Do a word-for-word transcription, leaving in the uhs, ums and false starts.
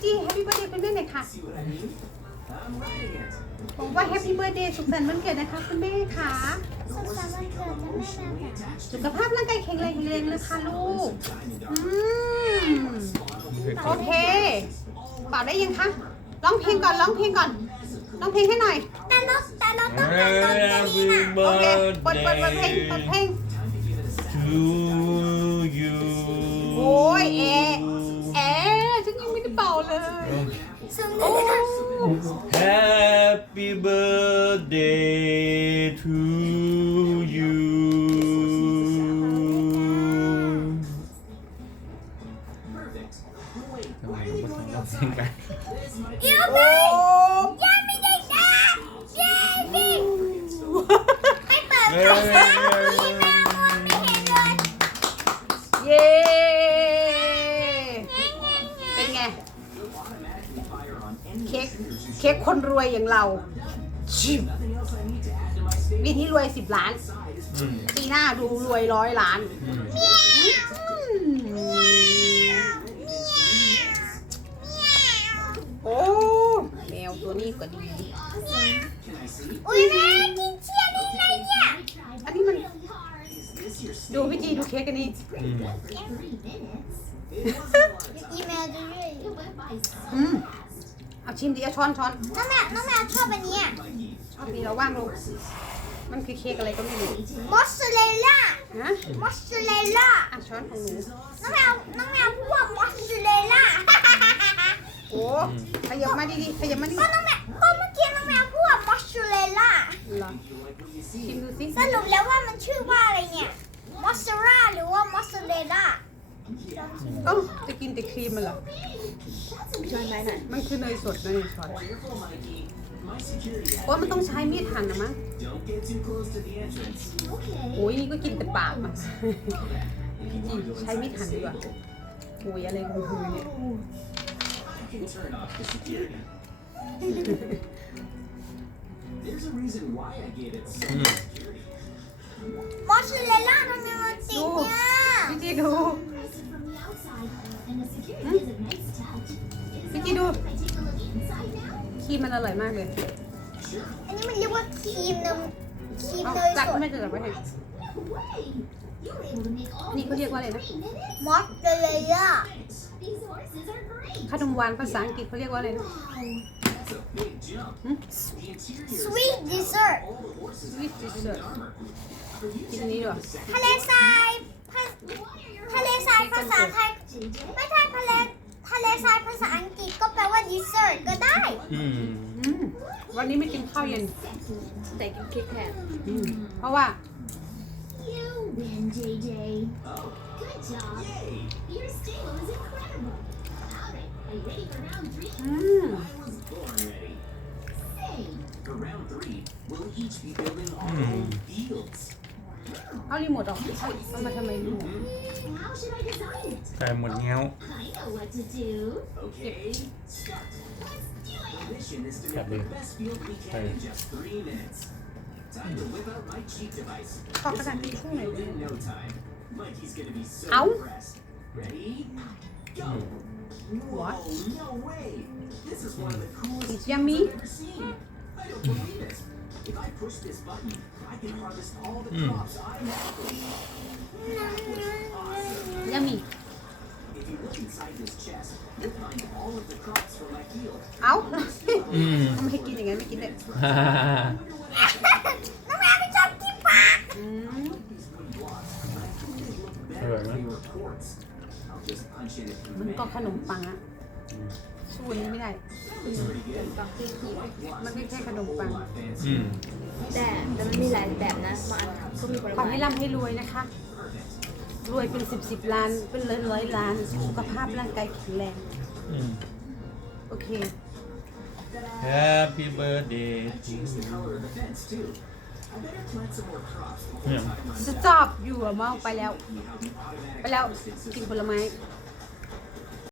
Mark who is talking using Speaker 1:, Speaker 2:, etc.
Speaker 1: จีแฮปปี้เบิร์ดเดย์คุณแม่หน่อยค่ะบอกว่าแฮปปี้เบิร์ดเดย์สุขสันต์วันเกิดนะคะคุณแม่ค่ะ
Speaker 2: สุขสันต์วันเกิดจ้ะแม่แม่จ๋า
Speaker 1: สุขภาพร่างกายแข็งแรงแข็งแรงเลยค่ะลูกอืมโอเคเป่าได้ยังคะร้องเพลงก่อนร้องเพลงก่อนร้องเพลงให้หน่อย
Speaker 2: แต่รถแต่รถต้องแต่รถจะดีนะ
Speaker 1: โอเคเปิดเปิดเปิดเพลงเปิดเพลง
Speaker 3: to you
Speaker 1: โอ้ยแอร์แอร์ฉันยังไม่ได้เป่าเลย
Speaker 2: สูงเลยค่ะ
Speaker 3: Happy birthday to you ทำไมเราไม่ต้องร้องเพลงกัน
Speaker 2: เดี๋ยว
Speaker 1: โอ้
Speaker 2: ไปยังไม่ได้นะเย้พี่ไม่เปิด
Speaker 3: เฮ้
Speaker 2: โทรศัพท์
Speaker 3: ย
Speaker 2: พี่แม่มองไม่เห็นเลย
Speaker 1: เย้เป็นไงเค้กเค้กคนรวยอย่างเราชิมปีนี้รวยสิบล้าน
Speaker 3: อืม
Speaker 1: ปีหน้าดูรวยร้อยล้าน
Speaker 3: อืม
Speaker 1: โอ้แมวตัวนี้ก็ดี
Speaker 2: อุ้ยแม่กินเชียร์ได้ไงเนี่ย
Speaker 1: อันนี้มันดูพี่จีดูเค้กอันนี้
Speaker 3: อืม
Speaker 2: อีแม่ดูด้วย
Speaker 1: อืมเอาชิมดิเอาช้อนช้อน
Speaker 2: น้องแม่น้องแม่ชอบอันนี้
Speaker 1: ชอบดีเราว่างลงมันคือเค้กอะไรก็ไม่รู้
Speaker 2: มอสซาเรลล่า
Speaker 1: ฮะ
Speaker 2: มอสซาเรลล่า
Speaker 1: อ่ะช้อนของหนู
Speaker 2: น้องแมวน้องแมวพูดว่ามอสซาเรลล่า
Speaker 1: โอ้ขยับมาดีๆขยับมาดี
Speaker 2: ก็น้องแมวก็เมื่อกี้น้องแมวพูดว่ามอสซาเรลล่า
Speaker 1: เหรอชิมดูสิ
Speaker 2: สรุปแล้วว่ามันชื่อว่าอะไรเนี่ย มอสซาร่าหรือว่ามอสซาเรลล่า
Speaker 1: เอ้าจะกินแต่ครีมมันเหรอ
Speaker 2: ช่วยไหมหน่อย
Speaker 1: มันคือเนยสดนะนี่ช้อนโอ้มันต้องใช้มีดหั่นนะมั้งโอ้ยนี่ก็กินแต่ปากมาพี่จีใช้มีดหั่นดีกว่าโอ้ยอะไรของคุณเนี่ย
Speaker 3: อืม
Speaker 2: มอสซาเรลล่าทำไมมันติดเนี่ย
Speaker 1: พี่จีดูพี่จีดูครีมมันอร่อยมากเลย
Speaker 2: อันนี้มันเรียกว่าครีมนมครีม
Speaker 1: เอา
Speaker 2: เนย
Speaker 1: จับ
Speaker 2: สด
Speaker 1: ไม่จับไว้ให้นี่เขาเรียกว่าอะไรนะ
Speaker 2: มอสซาเรลล่า
Speaker 1: ขนมหวานภาษาอังกฤษเขาเรียกว่าอะไรนะ
Speaker 2: สวีทดิเซอร์
Speaker 1: sweet dessert กินอันนี้ดีกว่า
Speaker 2: ทะเลทรายภาทะเลทรายภาษาไทยไม่ใช่ทะเลทะเลทรายภาษาอังกฤษก็แปลว่าดิเซอร์ก็ได้
Speaker 3: อืม
Speaker 1: อืมวันนี้ไม่กินข้าวเย็น
Speaker 4: แต่กินเค้กแทน
Speaker 1: อืมเพราะว่า
Speaker 5: You win, J J. Good job. Your stable is incredible. All right, are you ready for round three?
Speaker 1: อืม
Speaker 5: Say,
Speaker 6: For round three, we'll each be building our
Speaker 3: Hmm.
Speaker 6: own fields.
Speaker 1: เอารีโมทออกเอามาทำไมรีโมท
Speaker 5: how should I design it?
Speaker 3: ใส่หมดเงี้ยว
Speaker 5: I know what to do.
Speaker 6: Okay, start. The mission is to
Speaker 3: Got
Speaker 6: make the
Speaker 3: me.
Speaker 6: best field we can
Speaker 3: Hey.
Speaker 6: in just three minutes. Time to whip out my cheat device.
Speaker 1: ขอกระดาษทิชชู่หน่อยดิ
Speaker 6: In no time. Mikey's gonna be so
Speaker 1: Ow.
Speaker 6: impressed. Ready? Go!
Speaker 1: What?
Speaker 6: Whoa, no way! This is one of the coolest
Speaker 1: It's
Speaker 6: fields
Speaker 1: yummy.
Speaker 6: I've ever seen. I don't believe it. If I push this button, I can harvest all the
Speaker 3: Hmm.
Speaker 6: crops I have. Awesome.
Speaker 1: ยามี
Speaker 6: If you look inside this chest, you'll find all of the crops from my field.
Speaker 1: เอา
Speaker 3: อืม
Speaker 1: ทำไมให้กินอย่างนั้นไม่กินเลย
Speaker 3: ฮ่าฮ่าฮ่า
Speaker 2: น้องแมวไม่ชอบกินผัก
Speaker 1: อืม
Speaker 6: These wooden blocks, but I think they look
Speaker 3: All right,
Speaker 6: better
Speaker 3: man.
Speaker 6: if they were quartz. I'll just punch in a few
Speaker 1: มันก็
Speaker 6: minutes.
Speaker 1: ขนมปังอะสู้อันนี้ไม่ได้
Speaker 6: It's pretty good. Like
Speaker 1: มัน
Speaker 6: blocks
Speaker 1: ไม่
Speaker 6: makes
Speaker 1: แค่
Speaker 6: it
Speaker 1: ข
Speaker 6: a
Speaker 1: นม
Speaker 6: whole
Speaker 1: ปัง
Speaker 6: lot
Speaker 3: อื
Speaker 6: fancier.
Speaker 3: ม
Speaker 4: แต่แต่มันมีหลายแบบนะบางอันก็มีผล
Speaker 1: ขอ
Speaker 4: ไม้
Speaker 1: ให้ร่ำให้รวยนะคะ รวยเป็นสิบสิบล้าน เป็นร้อยร้อยล้าน สุขภาพร่างกายแข็งแรง
Speaker 3: อืม
Speaker 1: โอเค
Speaker 3: Happy birthday
Speaker 6: I
Speaker 3: to
Speaker 6: changed the
Speaker 3: you
Speaker 6: color of the fence too. I better plant some more crops before
Speaker 3: เนี่ย
Speaker 6: time runs
Speaker 1: ส
Speaker 6: out.
Speaker 1: ต็อปอยู่อะเมาไปแล้ว
Speaker 6: See how the automatic
Speaker 1: ไปแล้ว
Speaker 6: harvesting
Speaker 1: กิน
Speaker 6: system
Speaker 1: ผลไม้
Speaker 6: works.